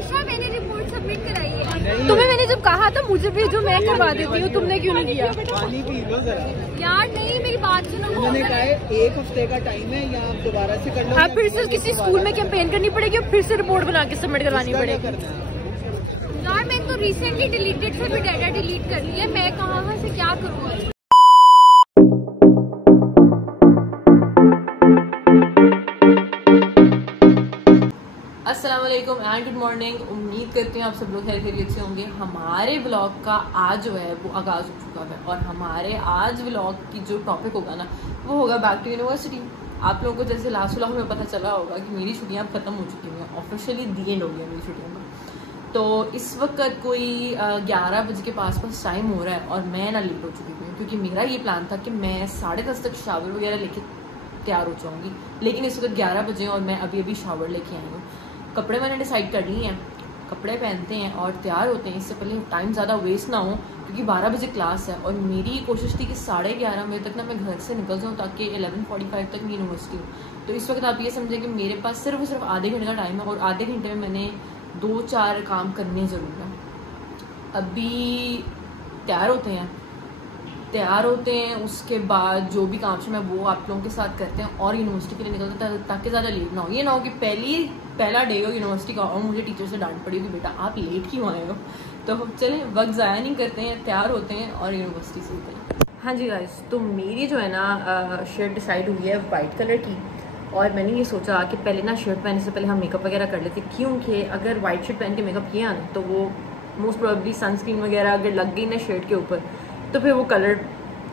ईशा मैंने report submit कराई है। तुम्हें मैंने जब कहा था मुझे भेजो मैं करवा देती हूँ, तुमने क्यों नहीं किया? पानी पी लो जरा। यार नहीं मेरी बात सुनो। उन्होंने कहा है 1 हफ्ते का टाइम है या आप दोबारा से कर लो। आप फिर से किसी स्कूल में कैंपेन करनी पड़ेगी और फिर से रिपोर्ट बना के सबमिट करवानी पड़ेगी। यार मैंने तो रिसेंटली डिलीटेड से भी डाटा डिलीट कर लिया, मैं कहाँ से क्या करूँ? अस्सलाम वालेकुम एंड गुड मॉर्निंग। उम्मीद करती हूँ आप सब लोग खैरियत से होंगे। हमारे ब्लॉग का आज जो है वो आगाज़ हो चुका है और हमारे आज ब्लॉग की जो टॉपिक होगा ना वो होगा बैक टू यूनिवर्सिटी। आप लोगों को जैसे लास्ट व्लॉग में पता चला होगा कि मेरी छुट्टियाँ अब ख़त्म हो चुकी हैं, ऑफिशियली दी एंड हो गई है मेरी छुट्टियों में। तो इस वक्त कोई 11 बजे के पास टाइम हो रहा है और मैं ना लेट हो चुकी हूँ क्योंकि मेरा ये प्लान था कि मैं 10:30 तक शावर वगैरह लेके तैयार हो जाऊँगी, लेकिन इस वक्त 11 बजे और मैं अभी शावर लेके आई हूँ। कपड़े मैंने डिसाइड कर लिए हैं, कपड़े पहनते हैं और तैयार होते हैं। इससे पहले टाइम ज़्यादा वेस्ट ना हो क्योंकि 12 बजे क्लास है और मेरी कोशिश थी कि 11:30 बजे तक ना मैं घर से निकल जाऊँ ताकि 11:45 तक मैं यूनिवर्सिटी हूँ। तो इस वक्त आप ये समझें कि मेरे पास सिर्फ और सिर्फ आधे घंटे का टाइम है और आधे घंटे में मैंने 2-4 काम करने ज़रूर हैं। अभी तैयार होते हैं उसके बाद जो भी काम है वो आप लोगों के साथ करते हैं और यूनिवर्सिटी के लिए निकलते हैं ताकि ज़्यादा लेट ना हो। ये ना हो कि पहला डे हो यूनिवर्सिटी का और मुझे टीचर से डांट पड़ी कि बेटा आप लेट क्यों आए हो। तो चलें वक्त ज़ाया नहीं करते हैं, तैयार होते हैं और यूनिवर्सिटी से निकलते हैं। हाँ जी गाइस, तो मेरी जो है ना शर्ट डिसाइड हुई है वाइट कलर की और मैंने ये सोचा कि पहले ना शर्ट पहनने से पहले हम मेकअप वगैरह कर लेते क्योंकि अगर वाइट शर्ट पहन के मेकअप किया ना तो वो मोस्ट प्रोबेबली सनस्क्रीन वगैरह अगर लग गई ना शर्ट के ऊपर तो फिर वो कलर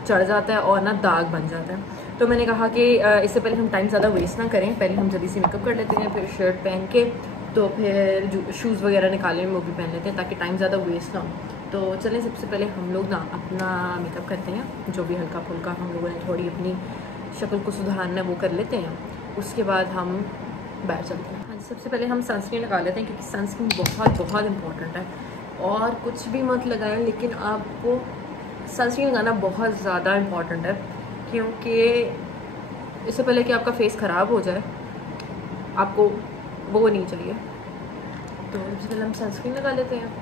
चढ़ जाता है और ना दाग बन जाता है। तो मैंने कहा कि इससे पहले हम टाइम ज़्यादा वेस्ट ना करें, पहले हम जल्दी से मेकअप कर लेते हैं, फिर शर्ट पहन के तो फिर शूज़ वगैरह निकाले वो भी पहन लेते हैं ताकि टाइम ज़्यादा वेस्ट ना हो। तो चलें सबसे पहले हम लोग ना अपना मेकअप करते हैं, जो भी हल्का फुल्का हम लोगों ने थोड़ी अपनी शक्ल को सुधारना है वो कर लेते हैं, उसके बाद हम बाहर चलते हैं। हाँ, सबसे पहले हम सनस्क्रीन लगा लेते हैं क्योंकि सनस्क्रीन बहुत इंपॉर्टेंट है और कुछ भी मत लगाएं लेकिन आपको सनस्क्रीन लगाना बहुत ज़्यादा इम्पॉर्टेंट है क्योंकि इससे पहले कि आपका फेस ख़राब हो जाए आपको वो नहीं चाहिए। तो सबसे पहले हम सनस्क्रीन लगा लेते हैं।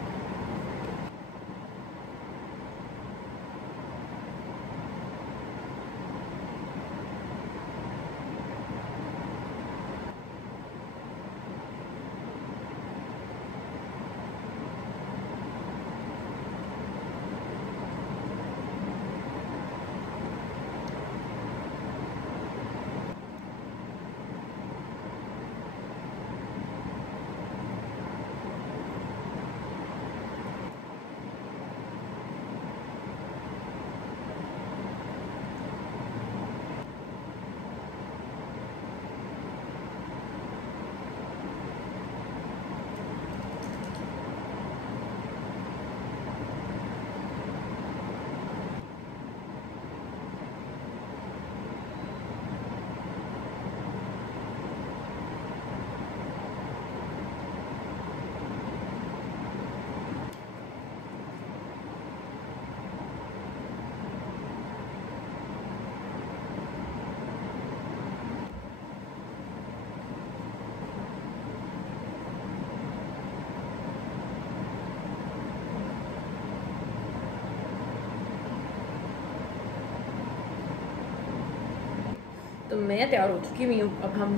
तो मैं तैयार हो चुकी हुई हूँ। अब हम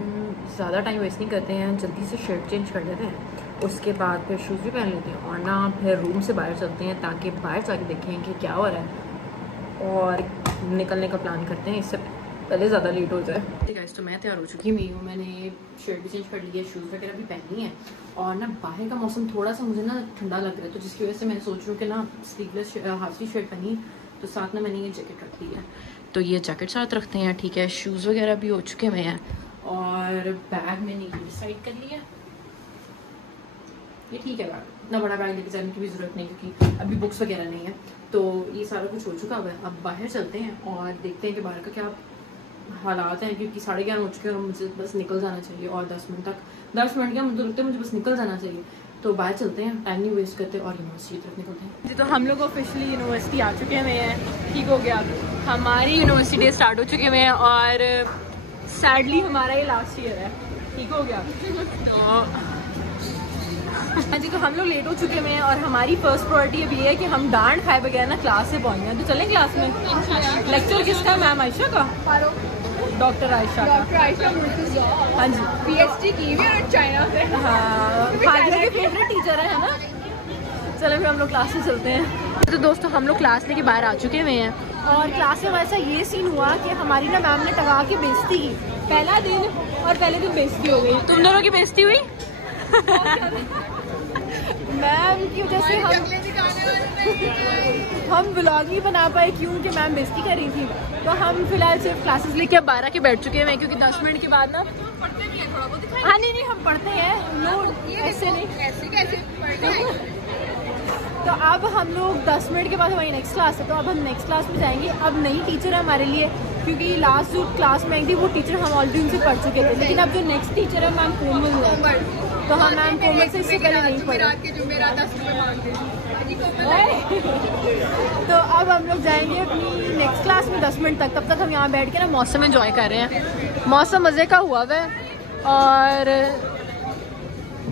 ज़्यादा टाइम वेस्ट नहीं करते हैं, जल्दी से शर्ट चेंज कर लेते हैं, उसके बाद फिर शूज़ भी पहन लेते हैं और ना फिर रूम से बाहर चलते हैं ताकि बाहर जाके देखें कि क्या हो रहा है और निकलने का प्लान करते हैं, इससे पहले ज़्यादा लेट हो जाए। ठीक है, तो मैं तैयार हो चुकी हुई हूँ, मैंने शर्ट भी चेंज कर ली है, शूज़ वगैरह भी पहनी है और ना बाहर का मौसम थोड़ा सा मुझे ना ठंडा लग रहा है तो जिसकी वजह से मैं सोच रही हूँ कि ना स्लीवलेस हाफ स्लीव शर्ट पहनी तो साथ में मैंने ये जैकेट रख ली है तो ये जैकेट साथ रखते हैं। ठीक है, शूज़ वगैरह भी हो चुके हुए हैं और बैग मैंने ये डिसाइड कर लिया, ये ठीक है बैग, ना बड़ा बैग लेके जाने की भी ज़रूरत नहीं क्योंकि अभी बुक्स वगैरह नहीं है। तो ये सारा कुछ हो चुका है, अब बाहर चलते हैं और देखते हैं कि बाहर का क्या हालात हैं क्योंकि 11:30 हो चुके हैं और मुझे बस निकल जाना चाहिए और 10 मिनट तक 10 मिनट का मुझे लगता है मुझे बस निकल जाना चाहिए। तो बाहर चलते हैं, टाइम नहीं वेस्ट करते और यूनिवर्सिटी तरफ निकलते हैं। जी, तो हम लोग ऑफिशियली यूनिवर्सिटी आ चुके हैं। ठीक हो गया, हमारी यूनिवर्सिटी डे स्टार्ट हो चुके हुए हैं और सैडली हमारा ये लास्ट ईयर है। ठीक हो गया, तो हाँ जी, तो हम लोग लेट हो चुके हैं और हमारी फर्स्ट प्रायोरिटी अब ये है कि हम डांट खाए बगैर ना क्लास से पहुँचे। तो चलें क्लास में। लेक्चर किसका? मैम आयशा का, डॉक्टर आयशा का। हाँ जी, PhD की हुई है चाइना से। हाँ, खालिया के फेवरेट टीचर है ना। चलो फिर हम लोग क्लास में चलते हैं। तो दोस्तों हम लोग क्लास लेके बाहर आ चुके हुए हैं और क्लास में वैसा ये सीन हुआ कि हमारी ना मैम ने टगा के बेइज्जती की। पहला दिन और पहले दिन बेइज्जती हो गई। तुम दोनों की बेइज्जती हुई? मैम की वजह से हम व्लॉग नहीं बना पाए क्योंकि मैम बेइज्जती कर रही थी। तो हम फिलहाल सिर्फ क्लासेस लेके अब 12 के बैठ चुके हैं क्योंकि 10 मिनट के बाद ना हाँ नहीं हम पढ़ते हैं लोग ऐसे नहीं ऐसे कैसे पढ़ते हैं। तो अब हम लोग 10 मिनट के बाद हमारी नेक्स्ट क्लास है, तो अब हम नेक्स्ट क्लास में जाएंगे। अब नई टीचर है हमारे लिए क्योंकि लास्ट जो क्लास में आई थी वो टीचर हम ऑलरेडी उनसे पढ़ चुके थे, लेकिन अब जो नेक्स्ट टीचर है मैम कोमल है। तो हम मैम कोमल से इससे पहले नहीं पढ़े। तो अब हम लोग जाएंगे अपनी नेक्स्ट क्लास में 10 मिनट तक। तब तक हम यहाँ बैठ के ना मौसम एंजॉय कर रहे हैं। मौसम मज़े का हुआ है और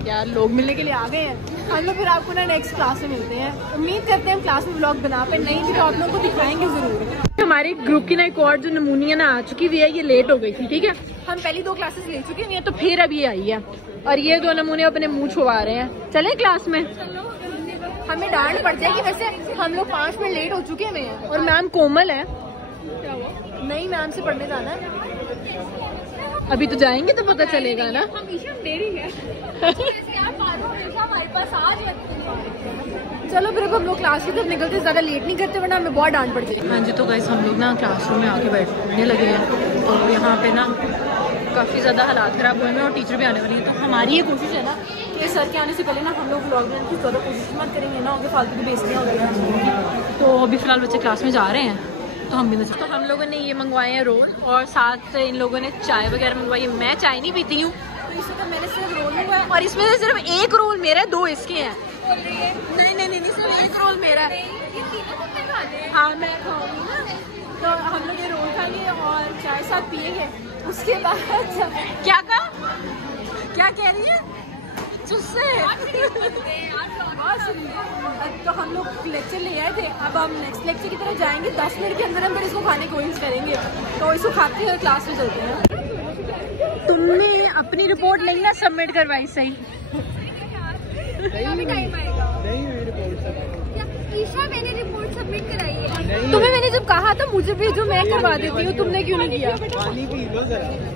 यार लोग मिलने के लिए आ गए हैं। हम लोग फिर आपको ना नेक्स्ट क्लास में मिलते हैं। उम्मीद करते हैं हम क्लास में व्लॉग बना पे, नहीं भी तो आप लोगों को दिखाएंगे जरूर। हमारे ग्रुप की ना एक और जो नमूनिया ना आ चुकी हुई है, ये लेट हो गई थी। ठीक है, हम पहली 2 क्लासेस ले चुके हैं तो फिर अब ये आई है और ये 2 नमूने अपने मुंह छुपा रहे हैं। चले क्लास में, हमें डांट पड़ जाएगी। वैसे हम लोग 5 मिनट लेट हो चुके हैं और मैम कोमल है। नहीं, मैम से पढ़ने जाना है। अभी तो जाएंगे तो पता चलेगा ना। चलो फिर हम लोग क्लास की तरफ निकलते, ज़्यादा लेट नहीं करते वरना हमें बहुत डांट पड़ती है। हाँ जी, तो गाइस हम लोग ना क्लासरूम में आके बैठने लगे हैं और यहाँ पे ना काफ़ी ज़्यादा हालात ख़राब हुए हैं और टीचर भी आने वाली है। तो हमारी ये कोशिश है ना कि सर के आने से पहले ना हम लोग व्लॉग बनाने की ज़्यादा कोशिश मत करेंगे ना, उनके फालतू की बेइज्जतियाँ हो गई। तो अभी फ़िलहाल बच्चे क्लास में जा रहे हैं तो हम भी नहीं। तो हम लोगों ने ये मंगवाए हैं रोल और साथ इन लोगों ने चाय वगैरह मंगवाई है। मैं चाय नहीं पीती हूँ तो इसमें तो मैंने सिर्फ रोल मंगवाया और इसमें से सिर्फ 1 रोल मेरा है, 2 इसके हैं। नहीं सिर्फ 1 रोल मेरा है। हाँ मैं खाऊंगी ना, तो हम लोग ये रोल खाएंगे और चाय साथ पिएंगे। उसके बाद क्या कह रही है तो हम लोग लेक्चर ले आए थे। अब हम नेक्स्ट लेक्चर की तरफ जाएंगे। 10 मिनट के अंदर अंदर इसको खाने की कोशिश करेंगे। तो इसको खाते हुए क्लास में चलते हैं। तुमने अपनी रिपोर्ट नहीं ना सबमिट करवाई सही? ईशा मैंने रिपोर्ट सबमिट कराई है। तुम्हें मैंने जब कहा था मुझे भेजो मैं करवा देती हूँ, तुमने क्यों नहीं किया?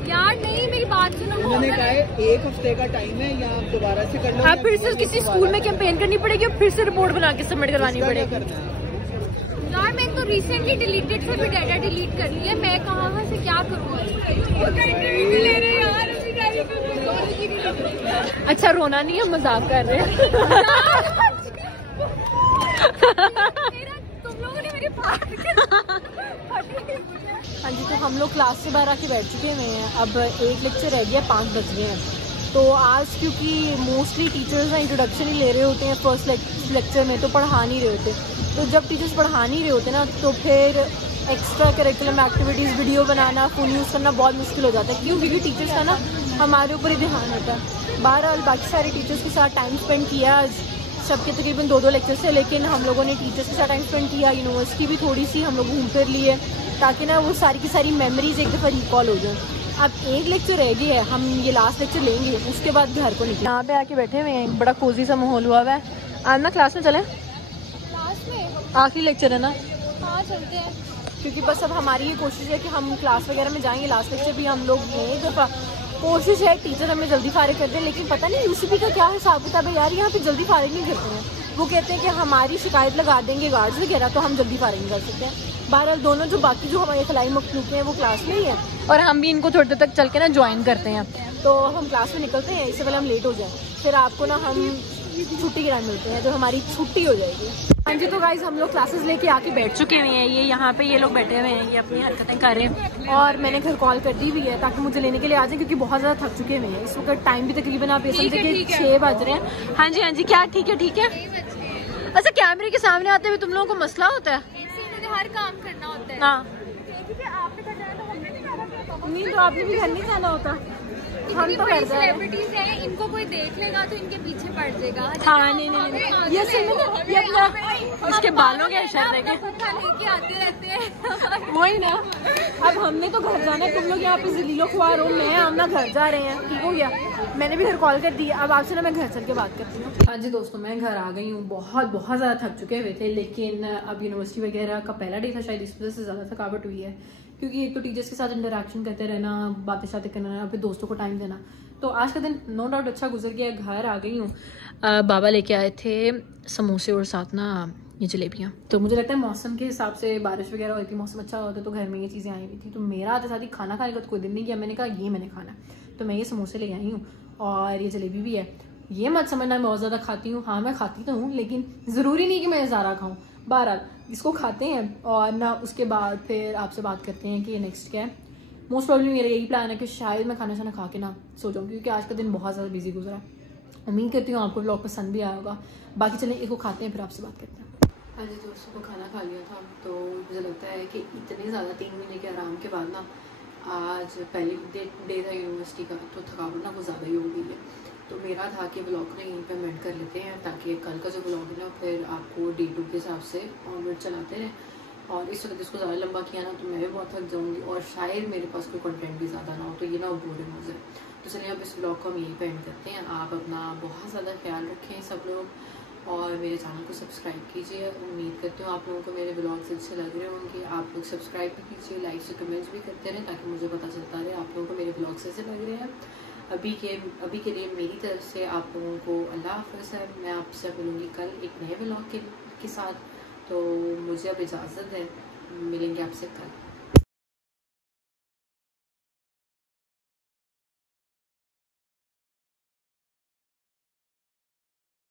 यार नहीं, मेरी बात सुनो। उन्होंने कहा है 1 हफ्ते का टाइम है या आप दोबारा से कर लो। आप फिर से किसी स्कूल में कैंपेन करनी पड़ेगी और फिर से रिपोर्ट बना के सबमिट करवानी पड़ेगी। यार मैंने तो रिसेंटली डिलीटेड से भी डाटा डिलीट कर लिया। मैं कहाँ से क्या करूँ? अच्छा रोना नहीं, हम मजाक कर रहे हैं। तुम लोगों ने मेरी बात हाँ जी, तो हम लोग क्लास से बाहर आके बैठ चुके हुए हैं। अब 1 लेक्चर रह गया, 5 बज गए हैं। तो आज क्योंकि मोस्टली टीचर्स ना इंट्रोडक्शन ही ले रहे होते हैं फर्स्ट लेक्चर में, तो पढ़ा नहीं रहे होते। तो जब टीचर्स पढ़ा नहीं रहे होते ना तो फिर एक्स्ट्रा करिकुलम एक्टिविटीज़ वीडियो बनाना, फ़ोन यूज़ करना बहुत मुश्किल हो जाता है। क्यों? क्योंकि टीचर्स का ना हमारे ऊपर ही ध्यान होता है। बहरहाल बाकी सारे टीचर्स के साथ टाइम स्पेंड किया आज, सबके तकरीबन 2-2 लेक्चर से, लेकिन हम लोगों ने टीचर्स के साथ टाइम स्पेंड किया। यूनिवर्सिटी भी थोड़ी सी हम लोग घूम फिर लिए ताकि ना वो सारी की सारी मेमोरीज एक दफ़ा रिकॉल हो जाए। अब 1 लेक्चर रह गया है, हम ये लास्ट लेक्चर लेंगे, उसके बाद घर को निकले। यहाँ पे आके बैठे हुए हैं, बड़ा कोजी सा माहौल हुआ है। आज ना क्लास में चलें, क्लास में आखिरी लेक्चर है ना। हाँ चलते हैं, क्योंकि बस अब हमारी ये कोशिश है कि हम क्लास वगैरह में जाएंगे। लास्ट लेक्चर भी हम लोग लें एक दफ़ा। कोशिश है टीचर हमें जल्दी फारिग कर दें, लेकिन पता नहीं यूसीपी का क्या हिसाब किताब है यार, यहाँ पे जल्दी फारिग नहीं करते हैं। वो कहते हैं कि हमारी शिकायत लगा देंगे गार्ड्स वगैरह, तो हम जल्दी फारिग नहीं कर सकते हैं। बहरहाल दोनों जो बाकी जो हमारे खिलाई मखलूक हैं वो क्लास में ही है और हम भी इनको थोड़ी देर तक चल के ना ज्वाइन करते हैं। तो हम क्लास में निकलते हैं, इससे पहले हम लेट हो जाएं, फिर आपको ना हम छुट्टी के टाइम मिलते हैं, तो हमारी छुट्टी हो जाएगी। हाँ जी, तो गाइज हम लोग क्लासेस लेके आके बैठ चुके हुए हैं। ये यहाँ पे ये लोग बैठे हुए हैं, ये अपनी हरकतें कर रहे हैं और मैंने घर कॉल कर दी हुई है ताकि मुझे लेने के लिए आ जाए, क्योंकि बहुत ज़्यादा थक चुके हुए हैं। इस वक्त टाइम भी तकरीबन आप ये समझे कि 6 बज रहे हैं। हाँ जी क्या ठीक है। अच्छा, कैमरे के सामने आते हुए तुम लोगों को मसला होता है? हर काम करना होता है। हाँ आपने घर जाना तो हमने भी जाना। नहीं, तो आपने भी घर नहीं जाना होता। कितनी बड़ी सेलिब्रिटीज हैं, इनको कोई देख लेगा तो इनके पीछे पड़ जाएगा। हाँ नहीं ये सुन ये अपना इसके बालों के इशारे देखे लेके आते रहते हैं। वही ना, अब हमने तो घर जाना है, तुम लोग यहाँ पे जलीलो खुआर हो, मैं हम ना घर जा रहे हैं, ठीक हो गया। मैंने भी घर कॉल कर दी, अब आपसे ना मैं घर चल के बात करती हूँ। हाँ जी दोस्तों, मैं घर आ गई हूँ, बहुत ज़्यादा थक चुके हुए थे, लेकिन अब यूनिवर्सिटी वगैरह का पहला डे था, शायद इस वजह से ज़्यादा थकावट हुई है, क्योंकि एक तो टीचर्स के साथ इंटरेक्शन करते रहना, बातें शातें करना, फिर दोस्तों को टाइम देना, तो आज का दिन नो डाउट अच्छा गुजर गया। घर आ गई हूँ, बाबा लेके आए थे समोसे और साथ ना ये जलेबियाँ, तो मुझे लगता है मौसम के हिसाब से बारिश वगैरह होती थी, मौसम अच्छा होता तो घर में ये चीज़ें आई हुई थी, तो मेरा आते साथ ही खाना खाने का तो कोई दिन नहीं किया, मैंने कहा ये मैंने खाना, तो मैं ये समोसे ले आई हूँ और ये जलेबी भी है। ये मत समझना मैं बहुत ज़्यादा खाती हूँ, हाँ मैं खाती तो हूँ, लेकिन ज़रूरी नहीं कि मैं ज़्यादा खाऊँ। बहरहाल इसको खाते हैं और ना उसके बाद फिर आपसे बात करते हैं कि नेक्स्ट क्या है। मोस्ट प्रॉब्लम मेरा यही प्लान है कि शायद मैं खाना शाना खा के ना सो जाऊँ, क्योंकि आज का दिन बहुत ज़्यादा बिजी गुजरा है। उम्मीद करती हूँ आपको व्लॉग पसंद भी आया होगा। बाकी चलें इसको खाते हैं, फिर आपसे बात करते हैं। हाँ जी दोस्तों, को खाना खा लिया था, तो मुझे लगता है कि इतने ज़्यादा 3 महीने के आराम के बाद ना आज पहली डे था यूनिवर्सिटी का, तो थकावट ना कुछ ज़्यादा ही हो गई है, तो मेरा था कि ब्लॉग को यहीं पे एंड कर लेते हैं, ताकि कल का जो ब्लॉग है ना फिर आपको डे 2 के हिसाब से ऑनवर्ड चलाते रहें। और इस वक्त इसको ज़्यादा लंबा किया ना तो मैं भी बहुत थक जाऊँगी और शायद मेरे पास कोई कंटेंट भी ज़्यादा ना हो, तो ये ना बोरिंग हो जाए। तो चलिए अब इस ब्लॉग को हम यहीं पे एंड करते हैं। आप अपना बहुत ज़्यादा ख्याल रखें सब लोग, और मेरे चैनल को सब्सक्राइब कीजिए। उम्मीद करती हूँ आप लोगों को मेरे ब्लॉग्स अच्छे लग रहे होंगे। आप लोग सब्सक्राइब भी कीजिए, लाइक से कमेंट्स भी करते रहें, ताकि मुझे पता चलता रहे आप लोगों को मेरे ब्लॉग्स ऐसे लग रहे हैं। अभी के लिए मेरी तरफ से आप लोगों को अल्लाह हाफ़िज़ है। मैं आपसे मिलूँगी कल एक नए ब्लॉग के साथ, तो मुझे अब इजाज़त है, मिलेंगे आपसे कल।